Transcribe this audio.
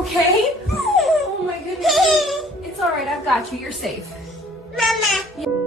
okay? Oh my goodness. It's alright, I've got you. You're safe. Mama.